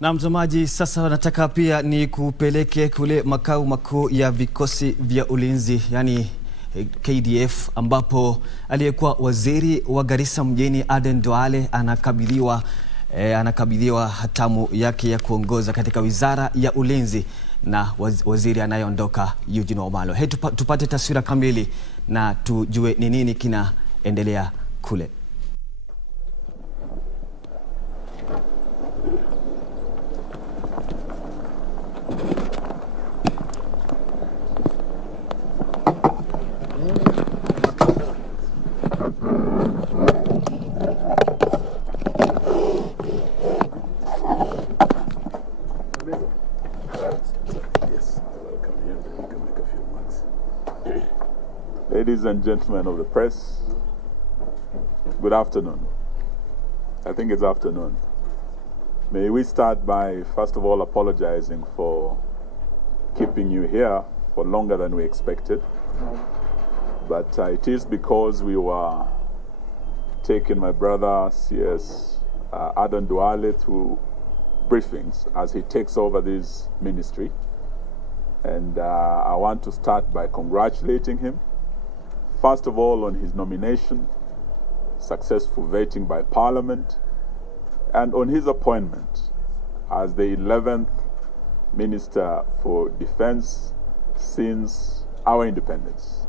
Na mtazamaji, sasa nataka pia ni kupeleke kule makao makuu ya vikosi vya ulinzi, yani KDF, ambapo aliyekuwa waziri wa Garissa mjini Aden Duale anakabidhiwa hatamu yake ya kuongoza katika wizara ya ulinzi na waziri anayeondoka Eugene Wamalwa. Tupate taswira kamili na tujue ni nini kinaendelea kule. Ladies and gentlemen of the press, good afternoon. I think it's afternoon. May we start by, first of all, apologizing for keeping you here for longer than we expected. But it is because we were taking my brother, CS Aden Duale, through briefings as he takes over this ministry. And I want to start by congratulating him. First of all, on his nomination, successful vetting by Parliament, and on his appointment as the 11th Minister for Defense since our independence.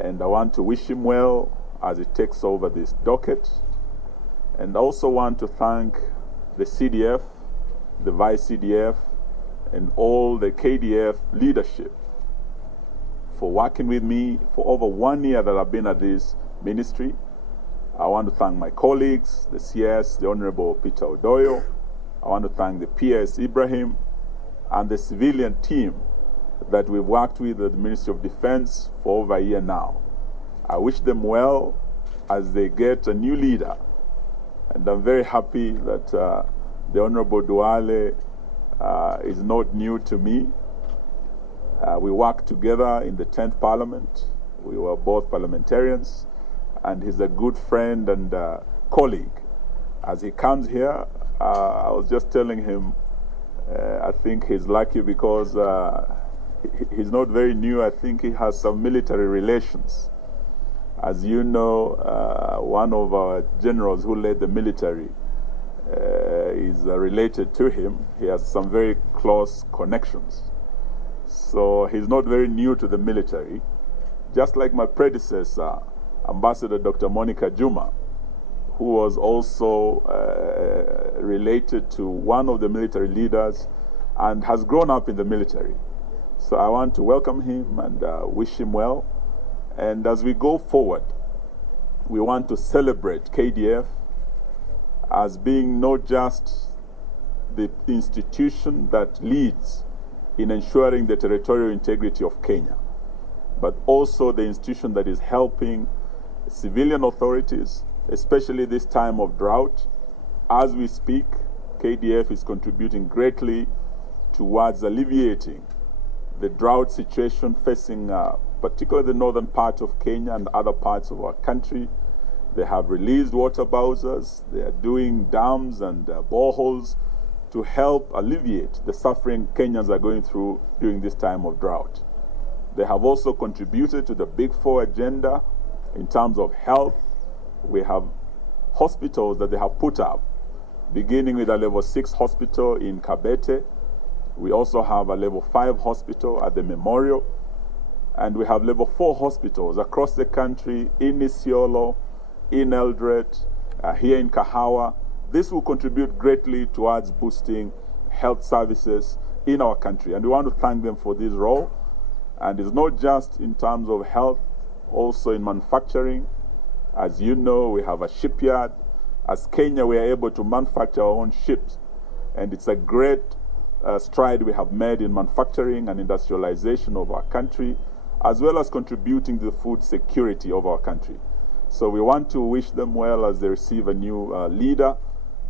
And I want to wish him well as he takes over this docket. And I also want to thank the CDF, the Vice CDF, and all the KDF leadership for working with me for over 1 year that I've been at this ministry. I want to thank my colleagues, the CS, the Honorable Peter Odoyo. I want to thank the PS Ibrahim and the civilian team that we've worked with at the Ministry of Defense for over a year now. I wish them well as they get a new leader. And I'm very happy that the Honorable Duale is not new to me. We worked together in the 10th Parliament. We were both parliamentarians, and he's a good friend and colleague. As he comes here, I was just telling him, I think he's lucky because he's not very new. I think he has some military relations. As you know, one of our generals who led the military is related to him. He has some very close connections. So he's not very new to the military. Just like my predecessor, Ambassador Dr. Monica Juma, who was also related to one of the military leaders and has grown up in the military. So I want to welcome him and wish him well. And as we go forward, we want to celebrate KDF as being not just the institution that leads in ensuring the territorial integrity of Kenya, but also the institution that is helping civilian authorities, especially this time of drought. As we speak, KDF is contributing greatly towards alleviating the drought situation facing particularly the northern part of Kenya and other parts of our country. They have released water bowsers, they are doing dams and boreholes to help alleviate the suffering Kenyans are going through during this time of drought. They have also contributed to the Big Four agenda in terms of health. We have hospitals that they have put up, beginning with a level 6 hospital in Kabete. We also have a level 5 hospital at the Memorial. And we have level 4 hospitals across the country, in Isiolo, in Eldoret, here in Kahawa. This will contribute greatly towards boosting health services in our country. And we want to thank them for this role. And it's not just in terms of health, also in manufacturing. As you know, we have a shipyard. As Kenya, we are able to manufacture our own ships. And it's a great stride we have made in manufacturing and industrialization of our country, as well as contributing to the food security of our country. So we want to wish them well as they receive a new leader.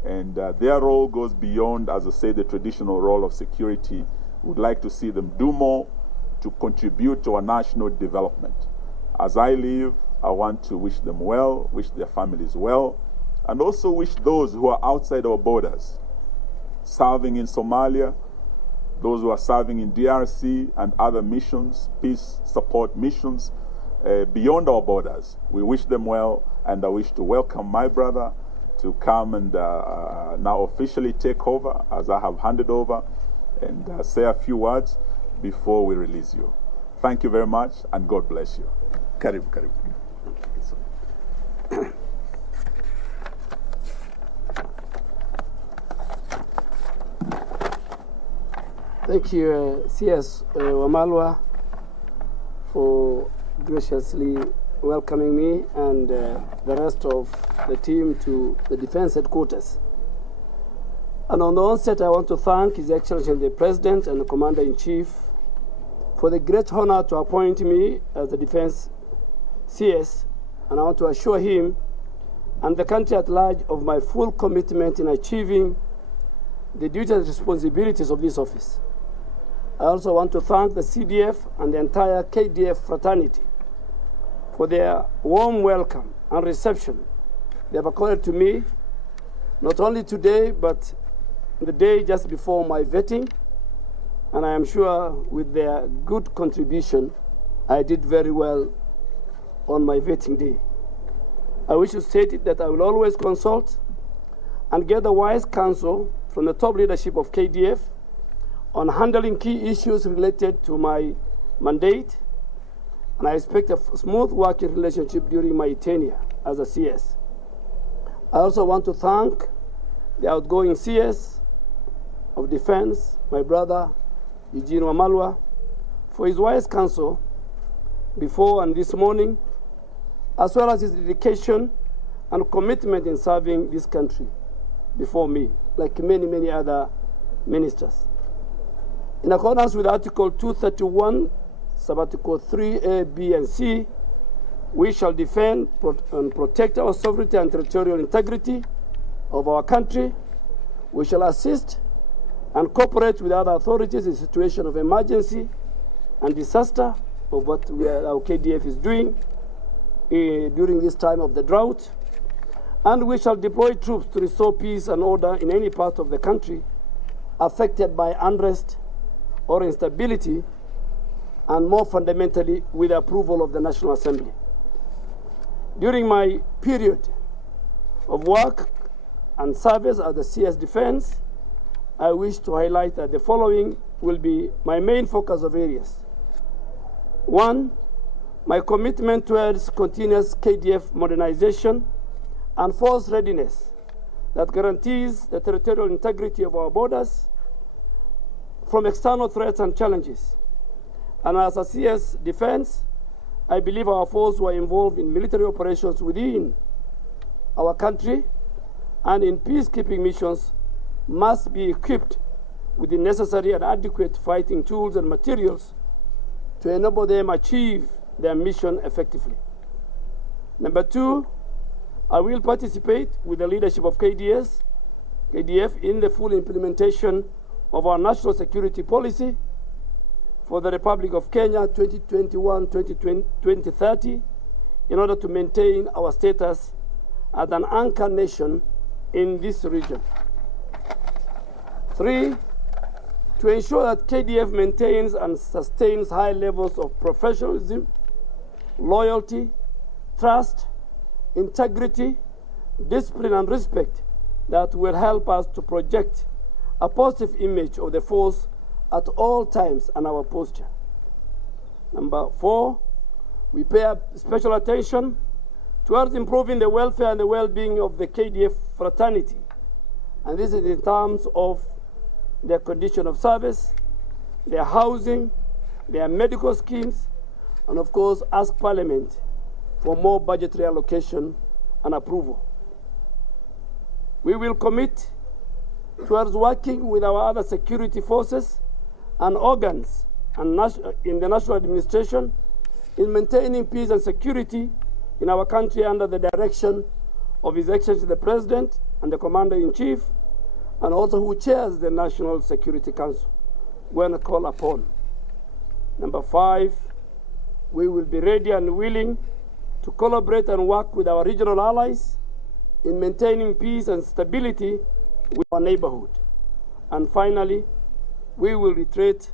And their role goes beyond, as I say, the traditional role of security. We'd like to see them do more to contribute to our national development. As I leave, I want to wish them well, wish their families well, and also wish those who are outside our borders serving in Somalia, those who are serving in DRC and other missions, peace support missions beyond our borders. We wish them well, and I wish to welcome my brother to come and now officially take over, as I have handed over, and say a few words before we release you. Thank you very much, and God bless you. Karibu, karibu. Thank you, CS Wamalwa, for graciously welcoming me and the rest of the team to the Defense Headquarters. And on the onset, I want to thank His Excellency the President and the Commander-in-Chief for the great honor to appoint me as the Defense CS, and I want to assure him and the country at large of my full commitment in achieving the duties and responsibilities of this office. I also want to thank the CDF and the entire KDF fraternity for their warm welcome and reception they have accorded to me, not only today, but the day just before my vetting. And I am sure with their good contribution, I did very well on my vetting day. I wish to state it that I will always consult and get the wise counsel from the top leadership of KDF on handling key issues related to my mandate, and I expect a smooth working relationship during my tenure as a CS. I also want to thank the outgoing CS of Defense, my brother Eugene Wamalwa, for his wise counsel before and this morning, as well as his dedication and commitment in serving this country before me, like many, many other ministers. In accordance with Article 231, Sub-Article 3A, B, and C, we shall defend and protect our sovereignty and territorial integrity of our country. We shall assist and cooperate with other authorities in situation of emergency and disaster, of what our KDF is doing during this time of the drought. And we shall deploy troops to restore peace and order in any part of the country affected by unrest or instability, and more fundamentally, with the approval of the National Assembly. During my period of work and service as the CS Defense, I wish to highlight that the following will be my main focus of areas. One, my commitment towards continuous KDF modernization and force readiness that guarantees the territorial integrity of our borders from external threats and challenges. And as a CS Defense, I believe our forces who are involved in military operations within our country and in peacekeeping missions must be equipped with the necessary and adequate fighting tools and materials to enable them achieve their mission effectively. Number two, I will participate with the leadership of KDF in the full implementation of our national security policy for the Republic of Kenya 2021-2030 in order to maintain our status as an anchor nation in this region. Three, to ensure that KDF maintains and sustains high levels of professionalism, loyalty, trust, integrity, discipline, and respect that will help us to project a positive image of the force at all times and our posture. Number four, we pay special attention towards improving the welfare and the well-being of the KDF fraternity. And this is in terms of their condition of service, their housing, their medical schemes, and of course ask Parliament for more budgetary allocation and approval. We will commit towards working with our other security forces and organs and in the national administration in maintaining peace and security in our country under the direction of His Excellency the President and the Commander-in-Chief, and also who chairs the National Security Council when called upon. Number five, we will be ready and willing to collaborate and work with our regional allies in maintaining peace and stability with our neighborhood. And finally, we will reiterate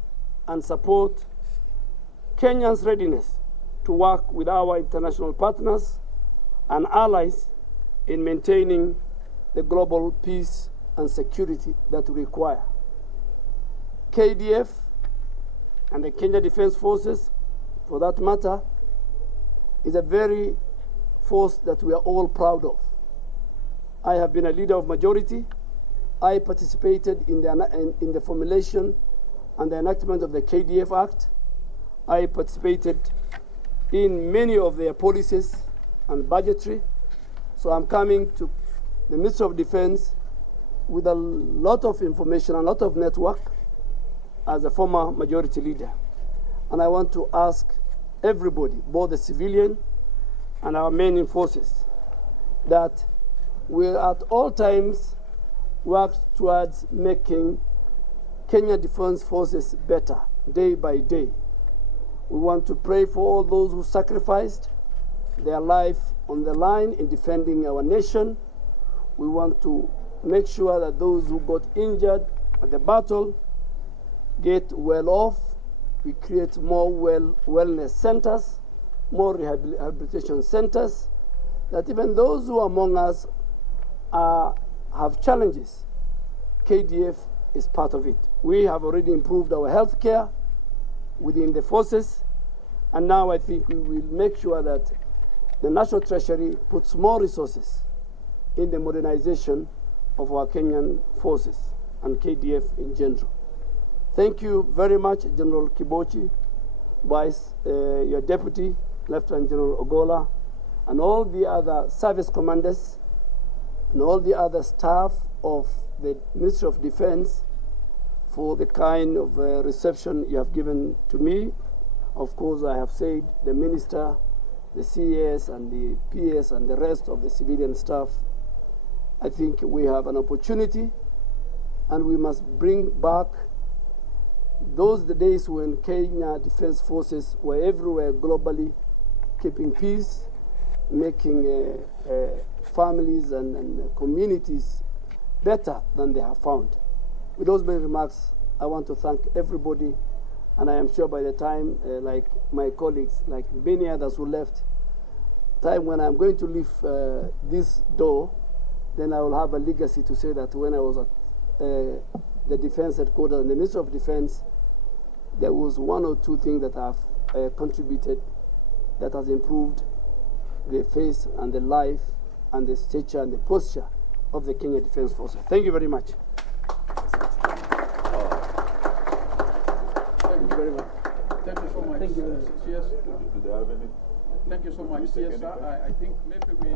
and support Kenya's readiness to work with our international partners and allies in maintaining the global peace and security that we require. KDF and the Kenya Defense Forces, for that matter, is a very force that we are all proud of. I have been a leader of majority. I participated in the formulation and the enactment of the KDF Act. I participated in many of their policies and budgetary. So I'm coming to the Ministry of Defense with a lot of information, a lot of network as a former majority leader. And I want to ask everybody, both the civilian and our men in forces, that we at all times work towards making Kenya Defense Forces better day by day. We want to pray for all those who sacrificed their life on the line in defending our nation. We want to make sure that those who got injured at the battle get well off. We create more wellness centers, more rehabilitation centers, that even those who among us have challenges, KDF is part of it. We have already improved our health care within the forces, and now I think we will make sure that the National Treasury puts more resources in the modernization of our Kenyan forces and KDF in general. Thank you very much, General Kibochi, your Deputy, Lieutenant General Ogola, and all the other service commanders and all the other staff of the Ministry of Defense for the kind of reception you have given to me. Of course, I have said the Minister, the CAS and the PS and the rest of the civilian staff. I think we have an opportunity, and we must bring back the days when Kenya Defense Forces were everywhere globally, keeping peace, making families and communities better than they have found. With those many remarks, I want to thank everybody, and I am sure by the time, like my colleagues, like many others who left, time when I'm going to leave this door, then I will have a legacy to say that when I was at the Defense Headquarters and the Ministry of Defense, there was one or two things that have contributed that has improved the face and the life and the stature and the posture of the Kenya Defense Forces. Thank you very much. Thank you very much. Thank you so much. Thank you very much. Yes. Do they have any? Thank you so much. Do you take Yes, any I think maybe we